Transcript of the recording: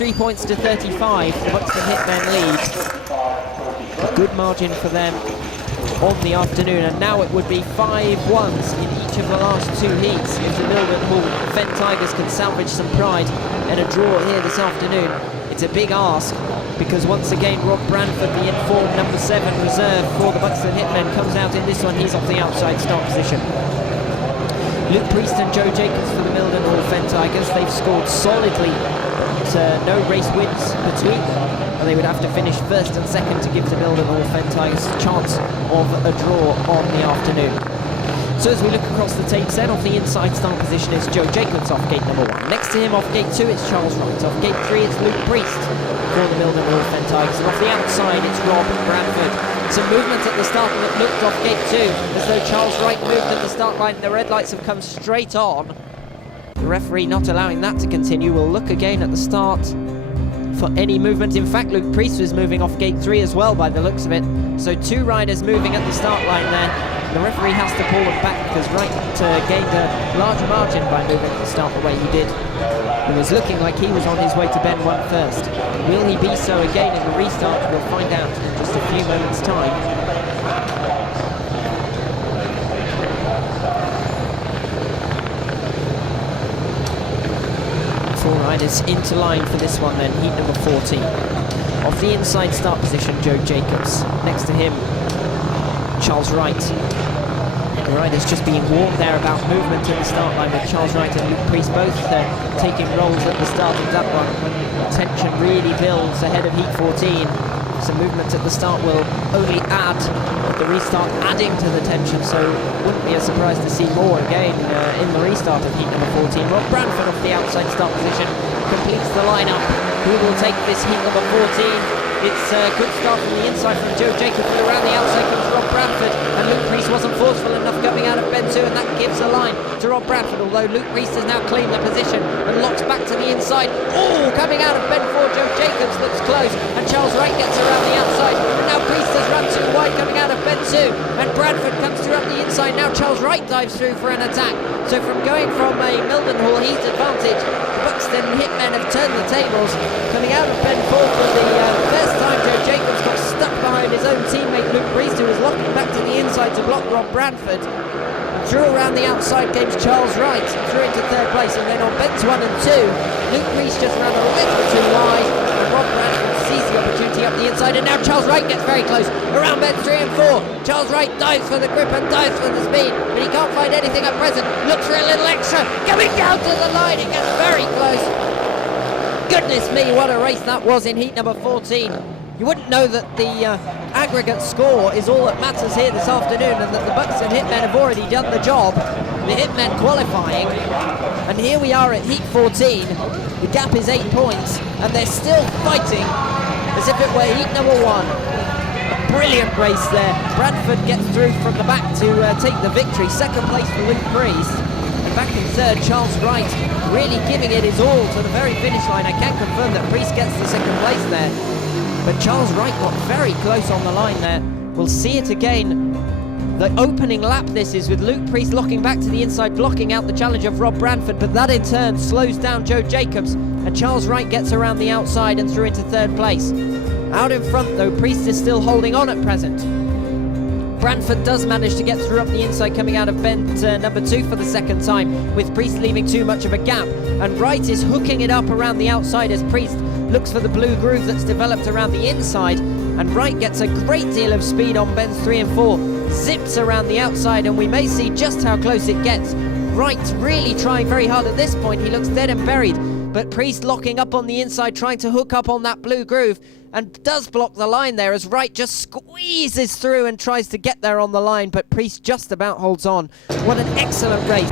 33 points to 35, the Buxton Hitmen lead. A good margin for them on the afternoon, and now it would be 5-1s in each of the last 2 heats if the Mildenhall Fen Tigers can salvage some pride and a draw here this afternoon. It's a big ask, because once again Rob Branford, the informed number 7 reserve for the Buxton Hitmen, comes out in this one. He's off the outside start position. Luke Priest and Joe Jacobs for the Mildenhall Fen Tigers. They've scored solidly, but no race wins between them. And they would have to finish first and second to give the Mildenhall Fen Tigers a chance of a draw on the afternoon. So as we look across the tape then, off the inside start position is Joe Jacobs off gate number 1. Next to him off gate 2 it's Charles Wright. Off gate 3 it's Luke Priest for the Mildenhall Fen Tigers. And off the outside it's Rob Branford. Some movement at the start that looked off gate 2 as though Charles Wright moved at the start line. The red lights have come straight on. The referee not allowing that to continue. Will look again at the start for any movement. In fact, Luke Priest was moving off gate 3 as well by the looks of it. So 2 riders moving at the start line there. The referee has to pull them back because Wright gained a large margin by moving at the start the way he did. It was looking like he was on his way to bend 1 first. Will he be so again in the restart? We'll find out in just a few moments' time. 4 riders into line for this one then, heat number 14. Off the inside start position, Joe Jacobs. Next to him, Charles Wright. The riders just being warned there about movement at the start line, with Charles Wright and Luke Priest both taking roles at the start of that one. Tension really builds ahead of heat 14. Some movement at the start will only add, the restart adding to the tension, so wouldn't be a surprise to see more again in the restart of heat number 14. Rob Branford off the outside start position completes the lineup. Who will take this heat number 14? It's a good start from the inside from Joe Jacobs, but around the outside comes Rob Branford, and Luke Priest wasn't forceful enough coming out of bend 2, and that gives a line to Rob Branford, although Luke Priest has now claimed the position and locks back to the inside. Oh, coming out of bend 4, Joe Jacobs looks close, and Charles Wright gets around the outside, and now Priest has run too wide coming out of bend 2, and Branford comes through up the inside. Now Charles Wright dives through for an attack. So from going from a Mildenhall heat advantage, the Buxton Hitmen have turned the tables. Coming out of bend 4 for the first time, Joe Jacobs got stuck behind his own teammate Luke Priest, who was locking back to the inside to block Rob Branford. Through around the outside games Charles Wright through into 3rd place, and then on bends 1 and 2, Luke Priest just ran a little too wide, and Rob Branford sees the opportunity up the inside, and now Charles Wright gets very close around bends 3 and 4. Charles Wright dives for the grip and dives for the speed, but he can't find anything at present. Looks for a little extra, coming down to the line. It gets very close. Goodness me, what a race that was in heat number 14. You wouldn't know that the aggregate score is all that matters here this afternoon, and that the Buxton Hitmen have already done the job. The Hitmen qualifying, and here we are at heat 14. The gap is 8 points, and they're still fighting as if it were heat number 1. A brilliant race there. Branford gets through from the back to take the victory. 2nd place for Luke Priest, and back in 3rd, Charles Wright, really giving it his all to the very finish line. I can confirm that Priest gets the 2nd place there, but Charles Wright got very close on the line there. We'll see it again. The opening lap this is, with Luke Priest locking back to the inside, blocking out the challenge of Rob Branford, but that in turn slows down Joe Jacobs, and Charles Wright gets around the outside and through into 3rd place. Out in front though, Priest is still holding on at present. Branford does manage to get through up the inside coming out of bend number 2 for the 2nd time, with Priest leaving too much of a gap, and Wright is hooking it up around the outside as Priest looks for the blue groove that's developed around the inside, and Wright gets a great deal of speed on bends 3 and 4, zips around the outside, and we may see just how close it gets. Wright really trying very hard at this point. He looks dead and buried, but Priest locking up on the inside, trying to hook up on that blue groove, and does block the line there as Wright just squeezes through and tries to get there on the line, but Priest just about holds on. What an excellent race.